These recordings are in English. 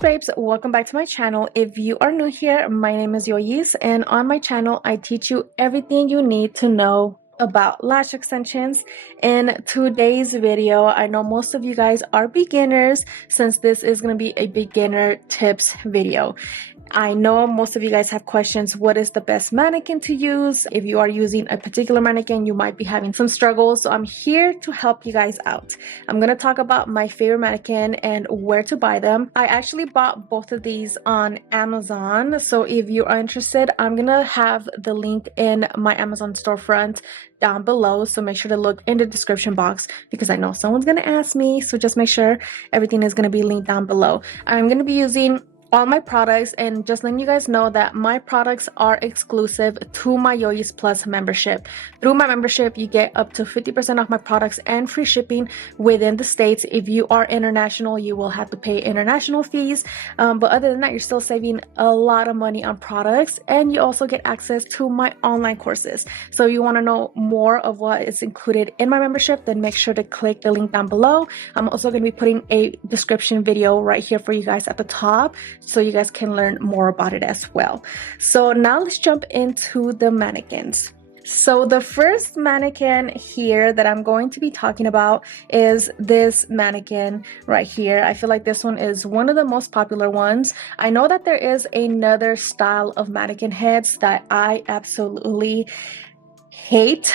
babes, welcome back to my channel. If you are new here, my name is Yoyis, and on my channel I teach you everything you need to know about lash extensions. In today's video, I know most of you guys are beginners since this is going to be a beginner tips video. I know most of you guys have questions. What is the best mannequin to use? If you are using a particular mannequin, you might be having some struggles. So I'm here to help you guys out. I'm going to talk about my favorite mannequin and where to buy them. I actually bought both of these on Amazon. So if you are interested, I'm going to have the link in my Amazon storefront down below. So make sure to look in the description box because I know someone's going to ask me. So just make sure everything is going to be linked down below. I'm going to be using all my products, and just letting you guys know that my products are exclusive to my Yoyis Plus membership. Through my membership, you get up to 50% off my products and free shipping within the States. If you are international, you will have to pay international fees. But other than that, you're still saving a lot of money on products, and you also get access to my online courses. So if you want to know more of what is included in my membership, then make sure to click the link down below. I'm also going to be putting a description video right here for you guys at the top, so you guys can learn more about it as well. So now let's jump into the mannequins. So the first mannequin here that I'm going to be talking about is this mannequin right here. I feel like this one is one of the most popular ones. I know that there is another style of mannequin heads that I absolutely hate.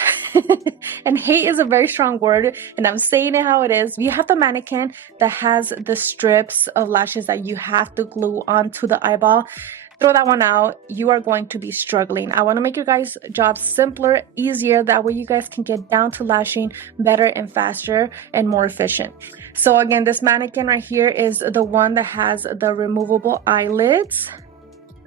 And hate is a very strong word, and I'm saying it how it is. You have the mannequin that has the strips of lashes that you have to glue onto the eyeball. Throw that one out. You are going to be struggling. I want to make your guys' job simpler, easier. That way you guys can get down to lashing better and faster and more efficient. So again, this mannequin right here is the one that has the removable eyelids,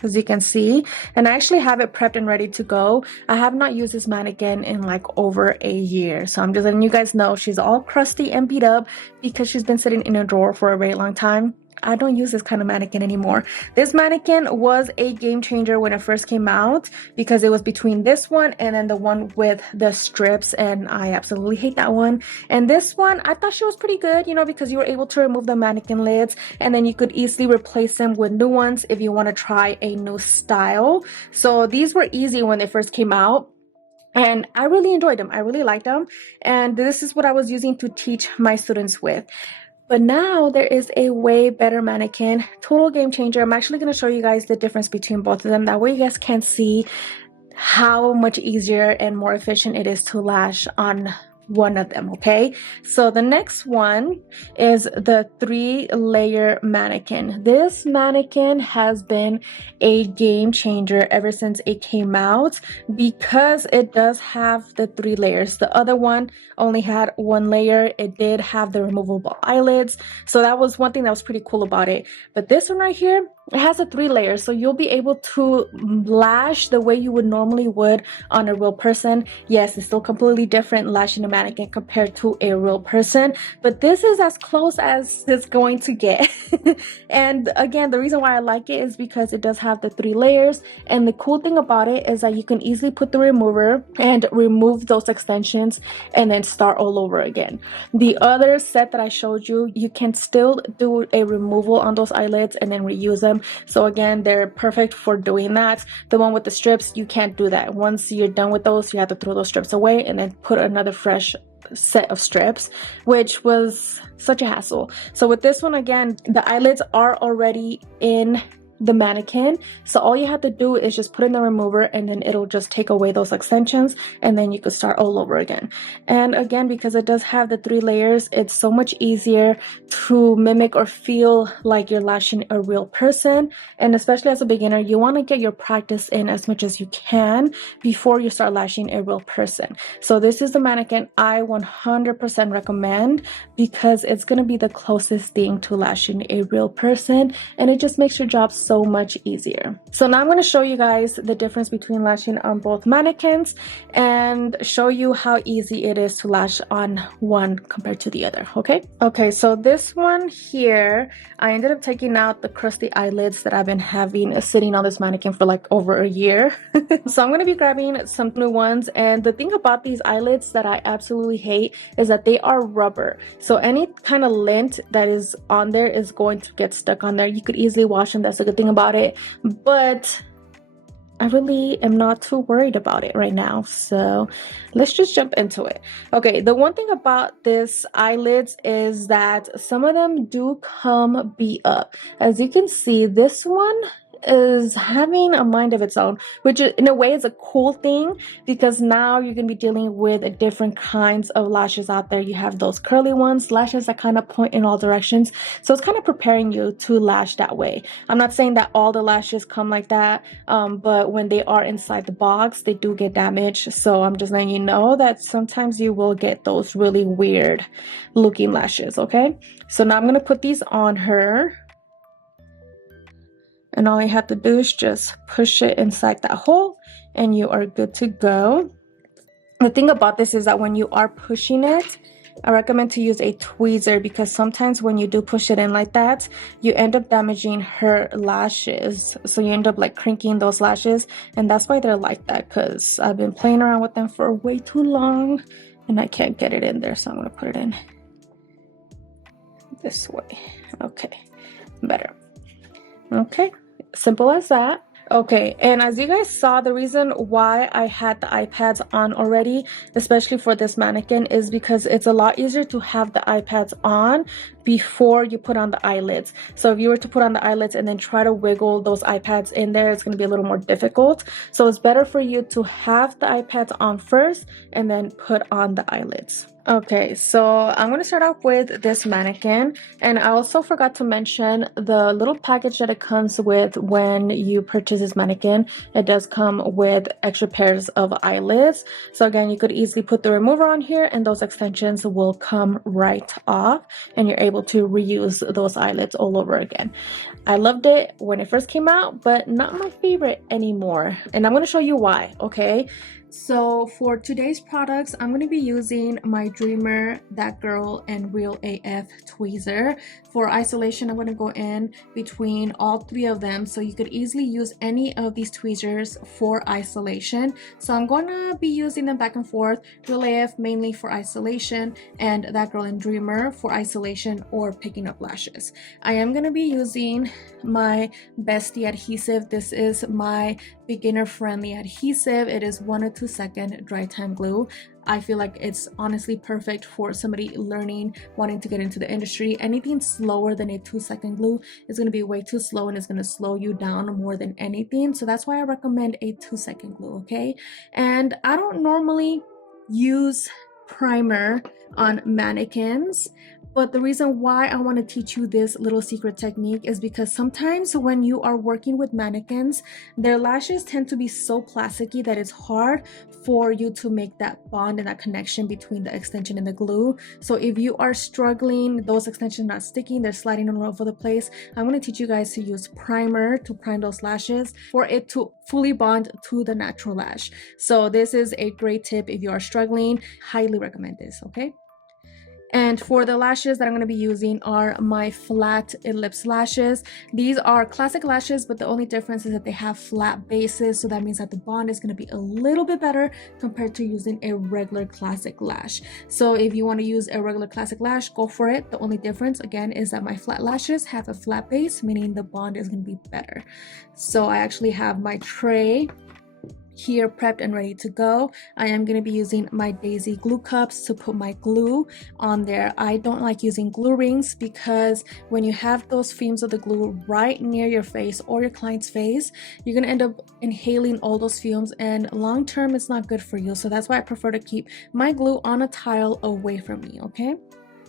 as you can see, and I actually have it prepped and ready to go. I have not used this mannequin in like over a year, so I'm just letting you guys know she's all crusty and beat up because she's been sitting in a drawer for a very long time. I don't use this kind of mannequin anymore. This mannequin was a game changer when it first came out because it was between this one and then the one with the strips, and I absolutely hate that one. And this one, I thought she was pretty good, you know, because you were able to remove the mannequin lids and then you could easily replace them with new ones if you want to try a new style. So these were easy when they first came out, and I really enjoyed them. I really liked them, and this is what I was using to teach my students with. But now there is a way better mannequin, total game changer. I'm actually going to show you guys the difference between both of them. That way you guys can see how much easier and more efficient it is to lash on one of them. Okay, so the next one is the 3-layer mannequin. This mannequin has been a game changer ever since it came out because it does have the 3 layers. The other one only had 1 layer. It did have the removable eyelids, so that was one thing that was pretty cool about it. But this one right here, it has a 3 layers, so you'll be able to lash the way you would normally would on a real person. Yes, it's still completely different lashing a mannequin compared to a real person, but this is as close as it's going to get. And again, the reason why I like it is because it does have the 3 layers, and the cool thing about it is that you can easily put the remover and remove those extensions and then start all over again. The other set that I showed you, you can still do a removal on those eyelids and then reuse them. So again, they're perfect for doing that. The one with the strips, you can't do that. Once you're done with those, you have to throw those strips away and then put another fresh set of strips, which was such a hassle. So with this one, again, the eyelids are already in the mannequin, so all you have to do is just put in the remover and then it'll just take away those extensions, and then you could start all over again. And again, because it does have the 3 layers, it's so much easier to mimic or feel like you're lashing a real person. And especially as a beginner, you want to get your practice in as much as you can before you start lashing a real person. So this is the mannequin I 100% recommend because it's going to be the closest thing to lashing a real person, and it just makes your job so much easier. So now I'm going to show you guys the difference between lashing on both mannequins and show you how easy it is to lash on one compared to the other. Okay, so this one here, I ended up taking out the crusty eyelids that I've been having sitting on this mannequin for like over a year. So I'm going to be grabbing some new ones, and the thing about these eyelids that I absolutely hate is that they are rubber. So any kind of lint that is on there is going to get stuck on there. You could easily wash them, that's a good thing about it, but I really am not too worried about it right now. So let's just jump into it. Okay, the one thing about this eyelids is that some of them do come beat up. As you can see, this one is having a mind of its own, which in a way is a cool thing, because now you're gonna be dealing with different kinds of lashes out there. You have those curly ones, lashes that kind of point in all directions, so it's kind of preparing you to lash that way. I'm not saying that all the lashes come like that, but when they are inside the box, they do get damaged. So I'm just letting you know that sometimes you will get those really weird looking lashes. Okay, so now I'm gonna put these on her, and all you have to do is just push it inside that hole and you are good to go. The thing about this is that when you are pushing it, I recommend to use a tweezer, because sometimes when you do push it in like that, you end up damaging her lashes. So you end up like crinking those lashes, and that's why they're like that, because I've been playing around with them for way too long and I can't get it in there. So I'm going to put it in this way. Okay, better. Okay, simple as that. Okay, and as you guys saw, the reason why I had the eye pads on already, especially for this mannequin, is because it's a lot easier to have the eye pads on before you put on the eyelids. So if you were to put on the eyelids and then try to wiggle those eye pads in there, it's going to be a little more difficult. So it's better for you to have the eye pads on first and then put on the eyelids. Okay, so I'm going to start off with this mannequin, and I also forgot to mention the little package that it comes with when you purchase this mannequin. It does come with extra pairs of eyelids. So again, you could easily put the remover on here and those extensions will come right off, and you're able to reuse those eyelids all over again. I loved it when it first came out, but not my favorite anymore, and I'm going to show you why. Okay, so for today's products, I'm going to be using my Dreamer, That Girl, and Real AF tweezer. For isolation, I'm going to go in between all three of them, so you could easily use any of these tweezers for isolation. So I'm going to be using them back and forth, Real AF mainly for isolation, and That Girl and Dreamer for isolation or picking up lashes. I am going to be using my Bestie adhesive. This is my beginner friendly adhesive. It is 1 or 2 second dry time glue. I feel like it's honestly perfect for somebody learning, wanting to get into the industry. Anything slower than a 2-second glue is going to be way too slow and it's going to slow you down more than anything. So that's why I recommend a 2-second glue. Okay, and I don't normally use primer on mannequins, but the reason why I want to teach you this little secret technique is because sometimes when you are working with mannequins, their lashes tend to be so plasticky that it's hard for you to make that bond and that connection between the extension and the glue. So if you are struggling, those extensions not sticking, they're sliding all over the place, I'm going to teach you guys to use primer to prime those lashes for it to fully bond to the natural lash. So this is a great tip if you are struggling. Highly recommend this. Okay, and for the lashes that I'm going to be using are my flat ellipse lashes. These are classic lashes, but the only difference is that they have flat bases, so that means that the bond is going to be a little bit better compared to using a regular classic lash. So if you want to use a regular classic lash, go for it. The only difference again is that my flat lashes have a flat base, meaning the bond is going to be better. So I actually have my tray here prepped and ready to go. I am going to be using my Daisy glue cups to put my glue on there. I don't like using glue rings because when you have those fumes of the glue right near your face or your client's face, you're going to end up inhaling all those fumes, and long term it's not good for you. So that's why I prefer to keep my glue on a tile away from me.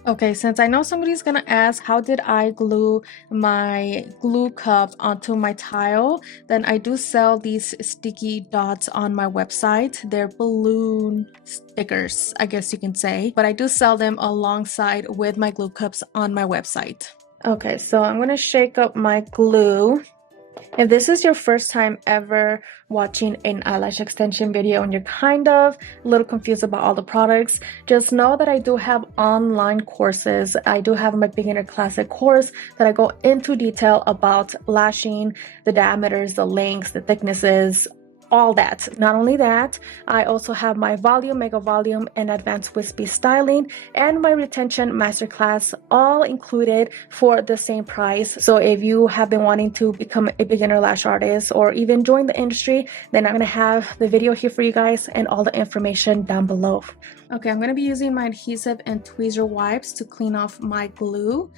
Okay, since I know somebody's gonna ask how did I glue my glue cup onto my tile, then I do sell these sticky dots on my website. They're balloon stickers, I guess you can say, but I do sell them alongside with my glue cups on my website. Okay, so I'm gonna shake up my glue If this is your first time ever watching an eyelash extension video and you're kind of a little confused about all the products, just know that I do have online courses. I do have my beginner classic course that I go into detail about lashing, the diameters, the lengths, the thicknesses, all that. Not only that, I also have my volume, mega volume, and advanced wispy styling and my retention masterclass all included for the same price. So if you have been wanting to become a beginner lash artist or even join the industry, then I'm going to have the video here for you guys and all the information down below. Okay, I'm going to be using my adhesive and tweezer wipes to clean off my glue.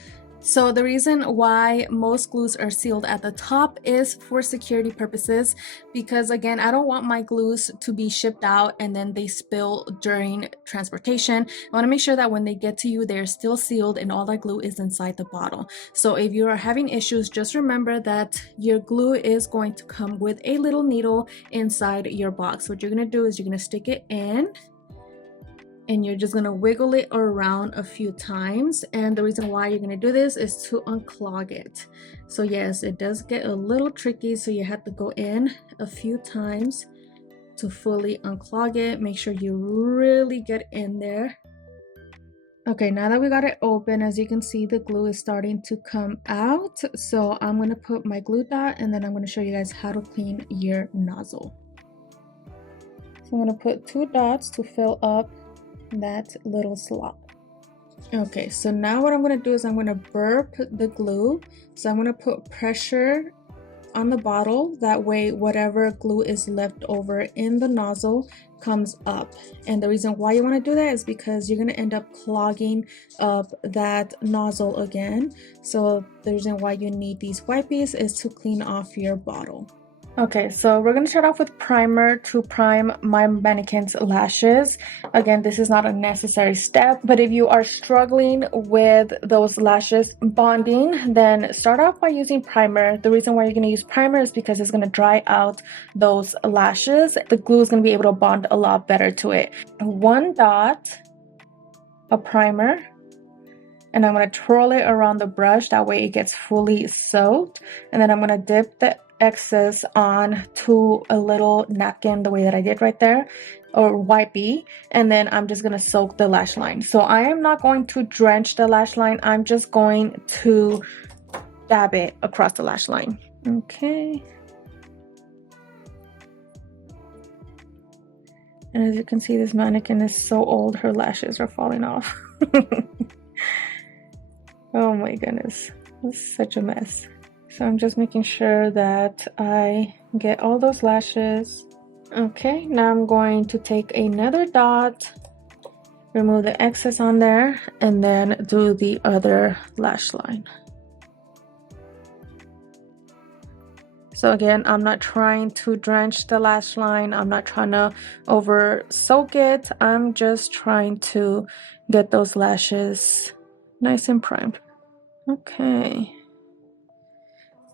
So the reason why most glues are sealed at the top is for security purposes, because again, I don't want my glues to be shipped out and then they spill during transportation. I want to make sure that when they get to you, they're still sealed and all that glue is inside the bottle. So if you are having issues, just remember that your glue is going to come with a little needle inside your box. What you're going to do is you're going to stick it in, and you're just going to wiggle it around a few times. And the reason why you're going to do this is to unclog it. So yes, it does get a little tricky, so you have to go in a few times to fully unclog it. Make sure you really get in there. Okay, now that we got it open, as you can see, the glue is starting to come out. So I'm going to put my glue dot and then I'm going to show you guys how to clean your nozzle. So I'm going to put 2 dots to fill up that little slot. Okay, so now what I'm going to do is I'm going to burp the glue. So I'm going to put pressure on the bottle, that way whatever glue is left over in the nozzle comes up. And the reason why you want to do that is because you're going to end up clogging up that nozzle again. So the reason why you need these wipes is to clean off your bottle. Okay, so we're going to start off with primer to prime my mannequin's lashes. Again, this is not a necessary step, but if you are struggling with those lashes bonding, then start off by using primer. The reason why you're going to use primer is because it's going to dry out those lashes. The glue is going to be able to bond a lot better to it. 1 dot of primer, and I'm going to twirl it around the brush. That way it gets fully soaked. And then I'm going to dip the excess on to a little napkin, the way that I did right there, or wipey, and then I'm just going to soak the lash line. So I am not going to drench the lash line. I'm just going to dab it across the lash line. Okay. And as you can see, this mannequin is so old, her lashes are falling off. Oh my goodness, it's such a mess. So I'm just making sure that I get all those lashes. Okay, now I'm going to take another dot, remove the excess on there, and then do the other lash line. So again, I'm not trying to drench the lash line. I'm not trying to over soak it. I'm just trying to get those lashes nice and primed. Okay.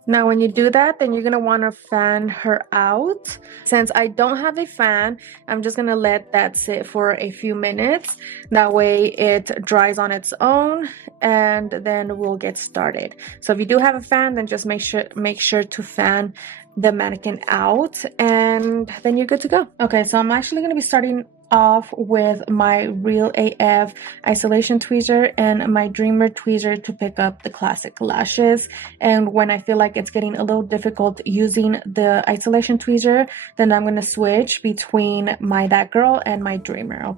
Now when you do that, then you're going to want to fan her out. Since I don't have a fan, I'm just going to let that sit for a few minutes. That way it dries on its own, and then we'll get started. So if you do have a fan, then just make sure to fan the mannequin out, and then you're good to go. Okay, so I'm actually going to be starting off with my Real AF isolation tweezer and my Dreamer tweezer to pick up the classic lashes. And when I feel like it's getting a little difficult using the isolation tweezer, then I'm going to switch between my That Girl and my Dreamer.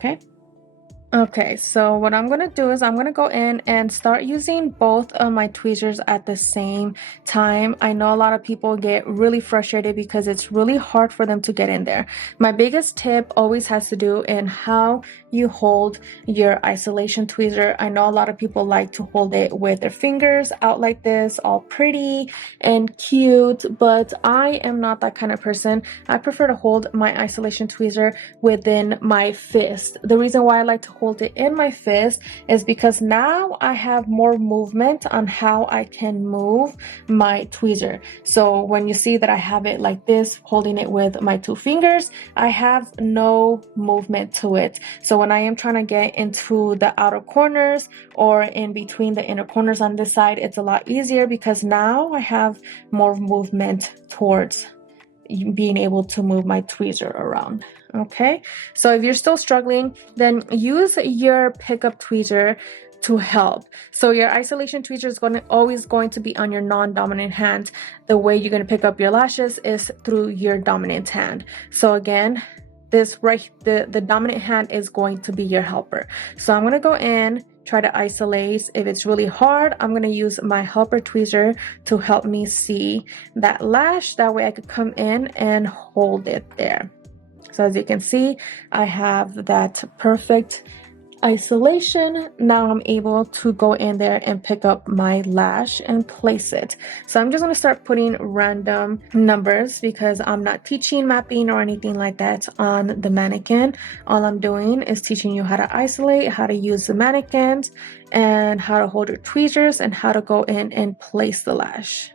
Okay, so what I'm going to do is I'm going to go in and start using both of my tweezers at the same time. I know a lot of people get really frustrated because it's really hard for them to get in there. My biggest tip always has to do in how you hold your isolation tweezer. I know a lot of people like to hold it with their fingers out like this, all pretty and cute, but I am not that kind of person. I prefer to hold my isolation tweezer within my fist. The reason why I like to hold it in my fist is because now I have more movement on how I can move my tweezer. So when you see that I have it like this, holding it with my 2 fingers, I have no movement to it. So when I am trying to get into the outer corners or in between the inner corners on this side, it's a lot easier because now I have more movement towards being able to move my tweezer around. Okay, so if you're still struggling, then use your pickup tweezer to help. So your isolation tweezer is always going to be on your non-dominant hand. The way you're going to pick up your lashes is through your dominant hand. So again, the dominant hand is going to be your helper. So I'm going to go in, try to isolate. If it's really hard, I'm going to use my helper tweezer to help me see that lash. That way I could come in and hold it there. So as you can see, I have that perfect isolation. Now I'm able to go in there and pick up my lash and place it. So I'm just going to start putting random numbers because I'm not teaching mapping or anything like that on the mannequin. All I'm doing is teaching you how to isolate, how to use the mannequins, and how to hold your tweezers and how to go in and place the lash.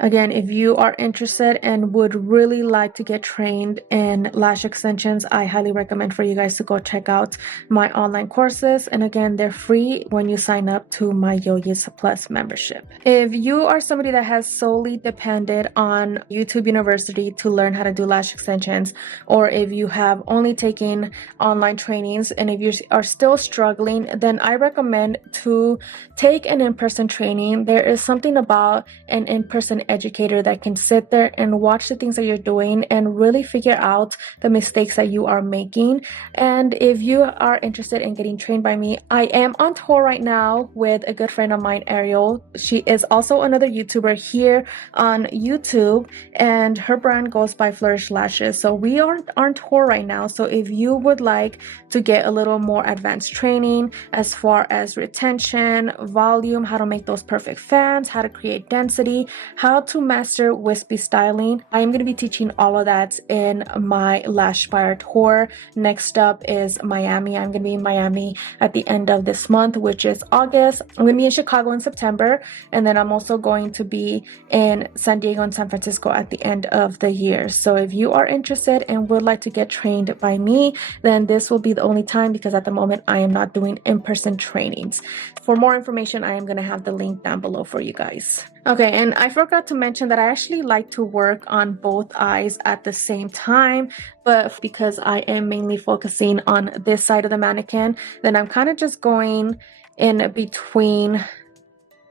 Again, if you are interested and would really like to get trained in lash extensions, I highly recommend for you guys to go check out my online courses. And again, they're free when you sign up to my Yoyis Plus membership. If you are somebody that has solely depended on YouTube University to learn how to do lash extensions, or if you have only taken online trainings and if you are still struggling, then I recommend to take an in-person training. There is something about an in-person educator that can sit there and watch the things that you're doing and really figure out the mistakes that you are making. And if you are interested in getting trained by me, I am on tour right now with a good friend of mine, Ariel. She is also another YouTuber here on YouTube, and her brand goes by Flourish Lashes. So we are on tour right now. So if you would like to get a little more advanced training as far as retention, volume, how to make those perfect fans, how to create density, how to master wispy styling, I am going to be teaching all of that in my Lashfire tour. Next up is Miami. I'm going to be in Miami at the end of this month, which is August. I'm going to be in Chicago in September, and then I'm also going to be in San Diego and San Francisco at the end of the year. So if you are interested and would like to get trained by me, then this will be the only time, because at the moment I am not doing in-person trainings. For more information, I am going to have the link down below for you guys. Okay, and I forgot to mention that I actually like to work on both eyes at the same time, but because I am mainly focusing on this side of the mannequin, then I'm kind of just going in between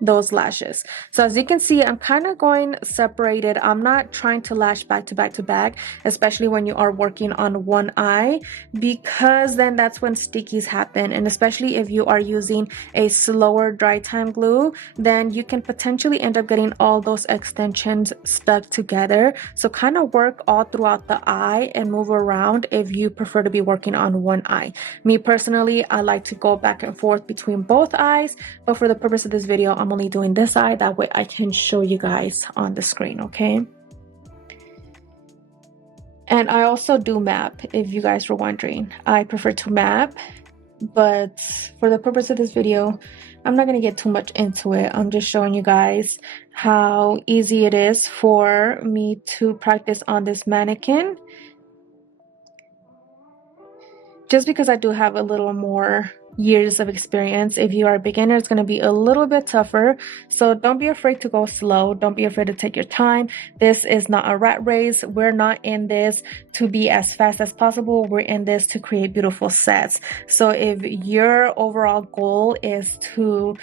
those lashes. So as you can see, I'm kind of going separated. I'm not trying to lash back to back to back, especially when you are working on one eye, because then that's when stickies happen. And especially if you are using a slower dry time glue, then you can potentially end up getting all those extensions stuck together. So kind of work all throughout the eye and move around if you prefer to be working on one eye. Me personally, I like to go back and forth between both eyes, but for the purpose of this video, I'm only doing this eye. That way I can show you guys on the screen, okay? And I also do map, if you guys were wondering. I prefer to map, but for the purpose of this video, I'm not going to get too much into it. I'm just showing you guys how easy it is for me to practice on this mannequin. Just because I do have a little more years of experience. If you are a beginner, it's going to be a little bit tougher. So don't be afraid to go slow. Don't be afraid to take your time. This is not a rat race. We're not in this to be as fast as possible. We're in this to create beautiful sets. So if your overall goal is to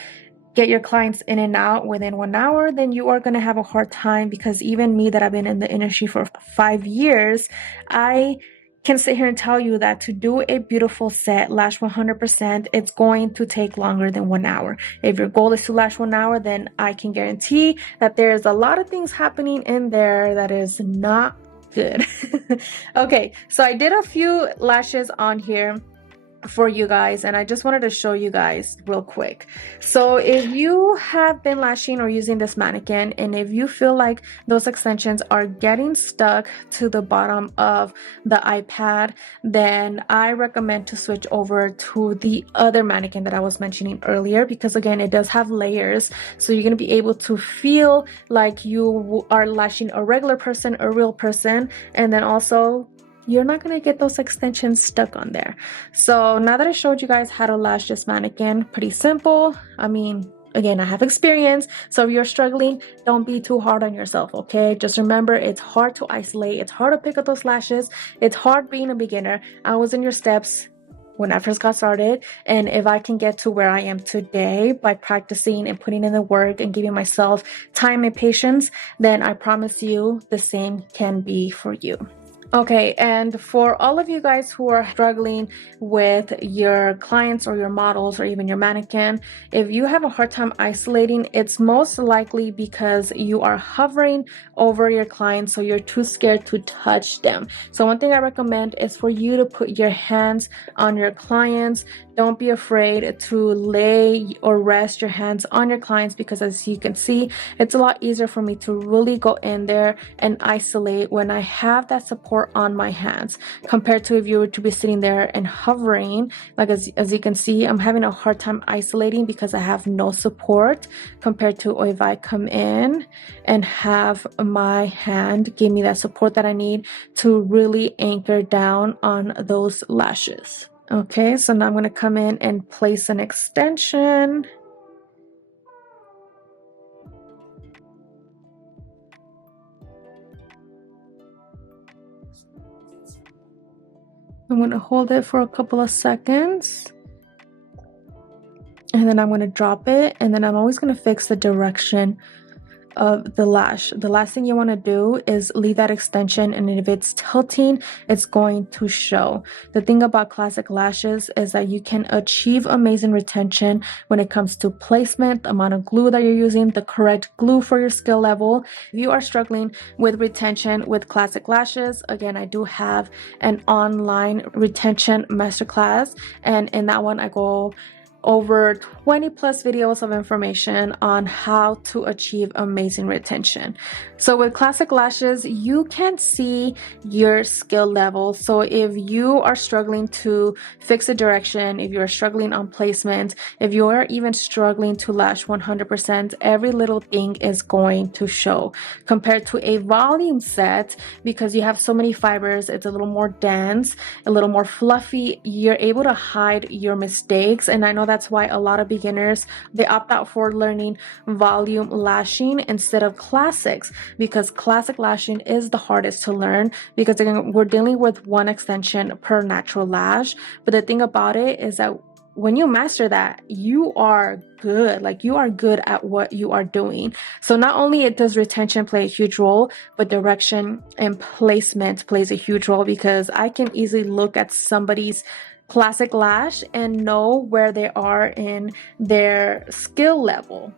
get your clients in and out within 1 hour, then you are going to have a hard time, because even me that I've been in the industry for 5 years, I can sit here and tell you that to do a beautiful set, lash 100%, it's going to take longer than 1 hour. If your goal is to lash 1 hour, then I can guarantee that there's a lot of things happening in there that is not good. Okay, so I did a few lashes on here. for you guys, and I just wanted to show you guys real quick. So if you have been lashing or using this mannequin, and if you feel like those extensions are getting stuck to the bottom of the iPad, then I recommend to switch over to the other mannequin that I was mentioning earlier, because again, it does have layers, so you're going to be able to feel like you are lashing a regular person, a real person, and then also you're not going to get those extensions stuck on there. So now that I showed you guys how to lash this mannequin, pretty simple. I mean, again, I have experience, so if you're struggling, don't be too hard on yourself, okay? Just remember, it's hard to isolate, it's hard to pick up those lashes, it's hard being a beginner. I was in your steps when I first got started, and if I can get to where I am today by practicing and putting in the work and giving myself time and patience, then I promise you the same can be for you. Okay, and for all of you guys who are struggling with your clients or your models or even your mannequin, if you have a hard time isolating, it's most likely because you are hovering over your clients, so you're too scared to touch them. So one thing I recommend is for you to put your hands on your clients. Don't be afraid to lay or rest your hands on your clients, because as you can see, it's a lot easier for me to really go in there and isolate when I have that support on my hands, compared to if you were to be sitting there and hovering. Like as you can see, I'm having a hard time isolating because I have no support, compared to if I come in and have my hand give me that support that I need to really anchor down on those lashes. Okay, so now I'm going to come in and place an extension. I'm going to hold it for a couple of seconds, and then I'm going to drop it, and then I'm always going to fix the direction of the lash. The last thing you want to do is leave that extension, and if it's tilting, it's going to show. The thing about classic lashes is that you can achieve amazing retention when it comes to placement, the amount of glue that you're using, the correct glue for your skill level. If you are struggling with retention with classic lashes, again, I do have an online retention masterclass, and in that one I go over 20 plus videos of information on how to achieve amazing retention. So with classic lashes, you can see your skill level. So if you are struggling to fix the direction, if you're struggling on placement, if you are even struggling to lash 100%, every little thing is going to show. Compared to a volume set, because you have so many fibers, it's a little more dense, a little more fluffy, you're able to hide your mistakes. And I know that's why a lot of beginners, they opt out for learning volume lashing instead of classics, because classic lashing is the hardest to learn, because again, we're dealing with one extension per natural lash. But the thing about it is that when you master that, you are good. Like, you are good at what you are doing. So not only does retention play a huge role, but direction and placement plays a huge role, because I can easily look at somebody's classic lash and know where they are in their skill level.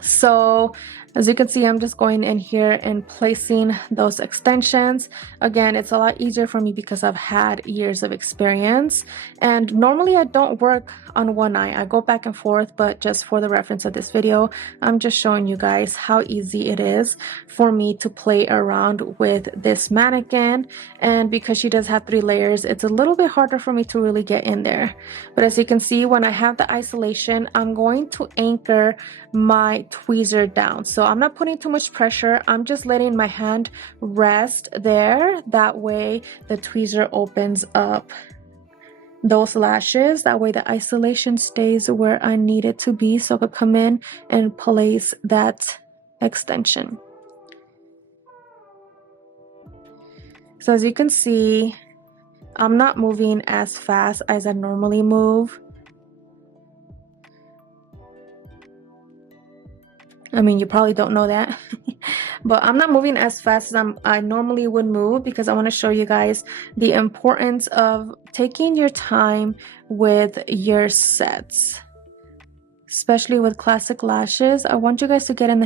So as you can see, I'm just going in here and placing those extensions. Again, it's a lot easier for me because I've had years of experience, and normally I don't work on one eye. I go back and forth, but just for the reference of this video, I'm just showing you guys how easy it is for me to play around with this mannequin. And because she does have 3 layers, it's a little bit harder for me to really get in there. But as you can see, when I have the isolation, I'm going to anchor my tweezer down. So I'm not putting too much pressure. I'm just letting my hand rest there. That way the tweezer opens up those lashes. That way the isolation stays where I need it to be, so I could come in and place that extension. So as you can see, I'm not moving as fast as I normally move. I mean, you probably don't know that, but I'm not moving as fast as I normally would move, because I want to show you guys the importance of taking your time with your sets. especially with classic lashes, I want you guys to get in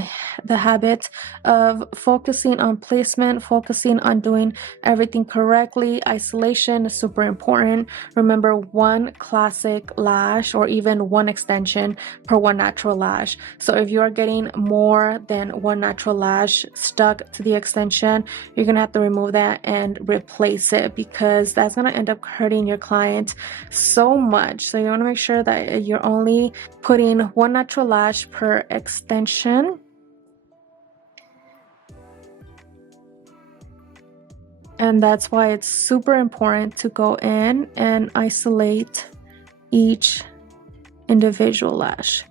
the habit of focusing on placement, focusing on doing everything correctly. Isolation is super important. Remember, one classic lash or even one extension per one natural lash. So if you are getting more than one natural lash stuck to the extension, you're gonna have to remove that and replace it, because that's gonna end up hurting your client so much. So you want to make sure that you're only putting one natural lash per extension. And that's why it's super important to go in and isolate each individual lash.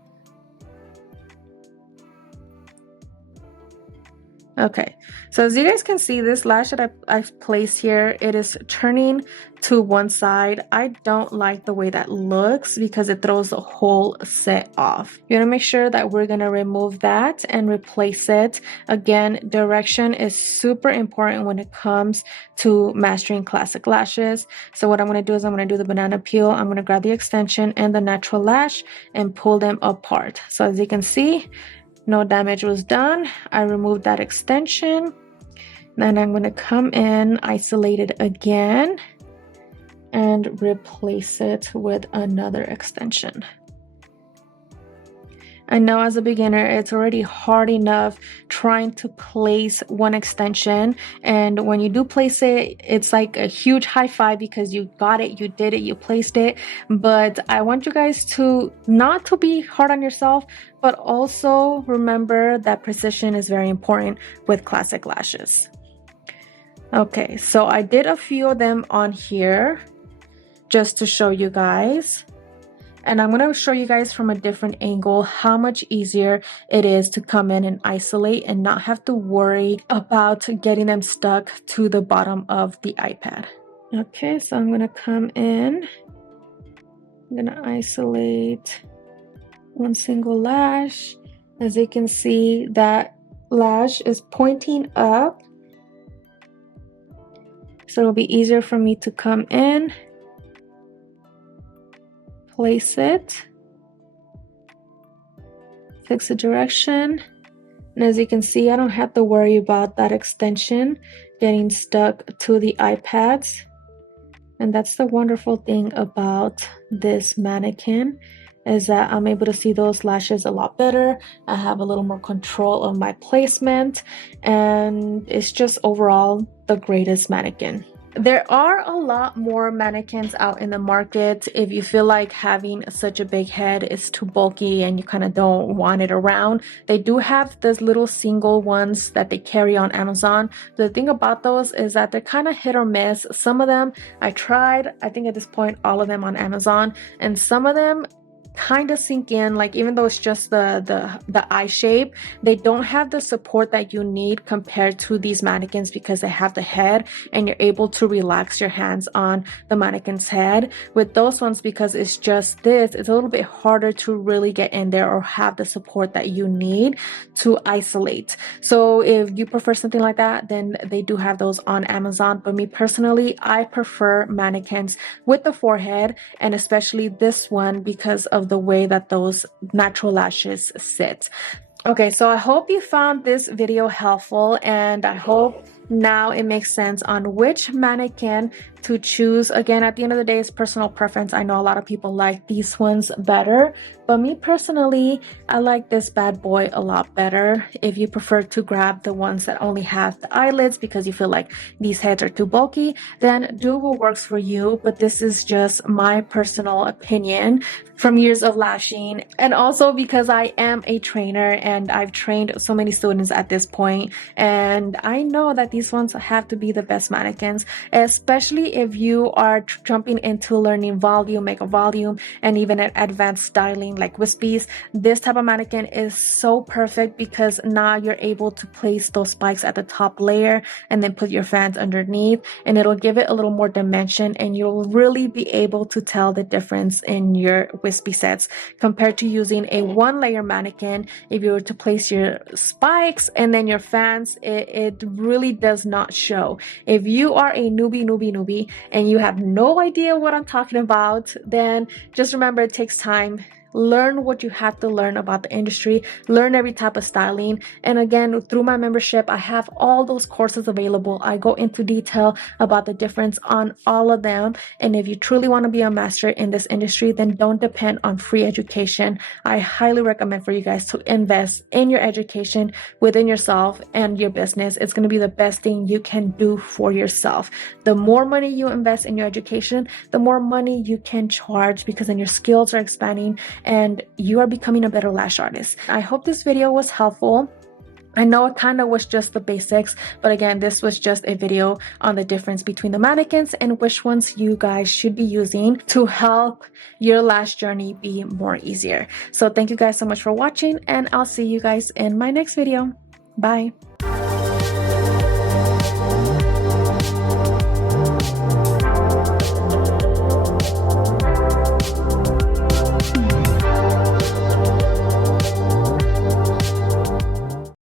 Okay, so as you guys can see, this lash that I've placed here, it is turning to one side. I don't like the way that looks because it throws the whole set off. You want to make sure that we're going to remove that and replace it. Again, direction is super important when it comes to mastering classic lashes. So what I'm going to do is I'm going to do the banana peel. I'm going to grab the extension and the natural lash and pull them apart. So as you can see, no damage was done. I removed that extension. Then I'm going to come in, isolate it again, and replace it with another extension. I know as a beginner, it's already hard enough trying to place one extension. And when you do place it, it's like a huge high five because you got it, you did it, you placed it. But I want you guys to not to be hard on yourself, but also remember that precision is very important with classic lashes. Okay, so I did a few of them on here just to show you guys. And I'm going to show you guys from a different angle how much easier it is to come in and isolate and not have to worry about getting them stuck to the bottom of the iPad. Okay, so I'm going to come in. I'm going to isolate one single lash. As you can see, that lash is pointing up. So it'll be easier for me to come in, place it, fix the direction, and as you can see, I don't have to worry about that extension getting stuck to the iPads. And that's the wonderful thing about this mannequin, is that I'm able to see those lashes a lot better. I have a little more control of my placement, and it's just overall the greatest mannequin. There are a lot more mannequins out in the market. If you feel like having such a big head is too bulky and you kind of don't want it around, they do have those little single ones that they carry on Amazon. The thing about those is that they're kind of hit or miss. Some of them I tried, I think at this point, all of them on Amazon, and some of them kind of sink in, like even though it's just the eye shape, they don't have the support that you need compared to these mannequins, because they have the head and you're able to relax your hands on the mannequin's head. With those ones, because it's just this, it's a little bit harder to really get in there or have the support that you need to isolate. So if you prefer something like that, then they do have those on Amazon. But me personally, I prefer mannequins with the forehead, and especially this one because of the way that those natural lashes sit. Okay, so I hope you found this video helpful, and I hope now it makes sense on which mannequin to choose. Again, at the end of the day, it's personal preference. I know a lot of people like these ones better, but me personally, I like this bad boy a lot better. If you prefer to grab the ones that only have the eyelids because you feel like these heads are too bulky, then do what works for you. But this is just my personal opinion from years of lashing, and also because I am a trainer and I've trained so many students at this point, and I know that these ones have to be the best mannequins, especially if you are jumping into learning volume, makeup volume, and even advanced styling like wispies. This type of mannequin is so perfect because now you're able to place those spikes at the top layer and then put your fans underneath, and it'll give it a little more dimension, and you'll really be able to tell the difference in your wispy sets compared to using a one layer mannequin. If you were to place your spikes and then your fans, it really does not show. If you are a newbie and you have no idea what I'm talking about, then just remember it takes time. learn what you have to learn about the industry, learn every type of styling. And again, through my membership, I have all those courses available. I go into detail about the difference on all of them. And if you truly want to be a master in this industry, then don't depend on free education. I highly recommend for you guys to invest in your education within yourself and your business. It's going to be the best thing you can do for yourself. The more money you invest in your education, the more money you can charge, because then your skills are expanding and you are becoming a better lash artist. I hope this video was helpful. I know it kind of was just the basics, but again, this was just a video on the difference between the mannequins and which ones you guys should be using to help your lash journey be more easier. So thank you guys so much for watching, and I'll see you guys in my next video. Bye.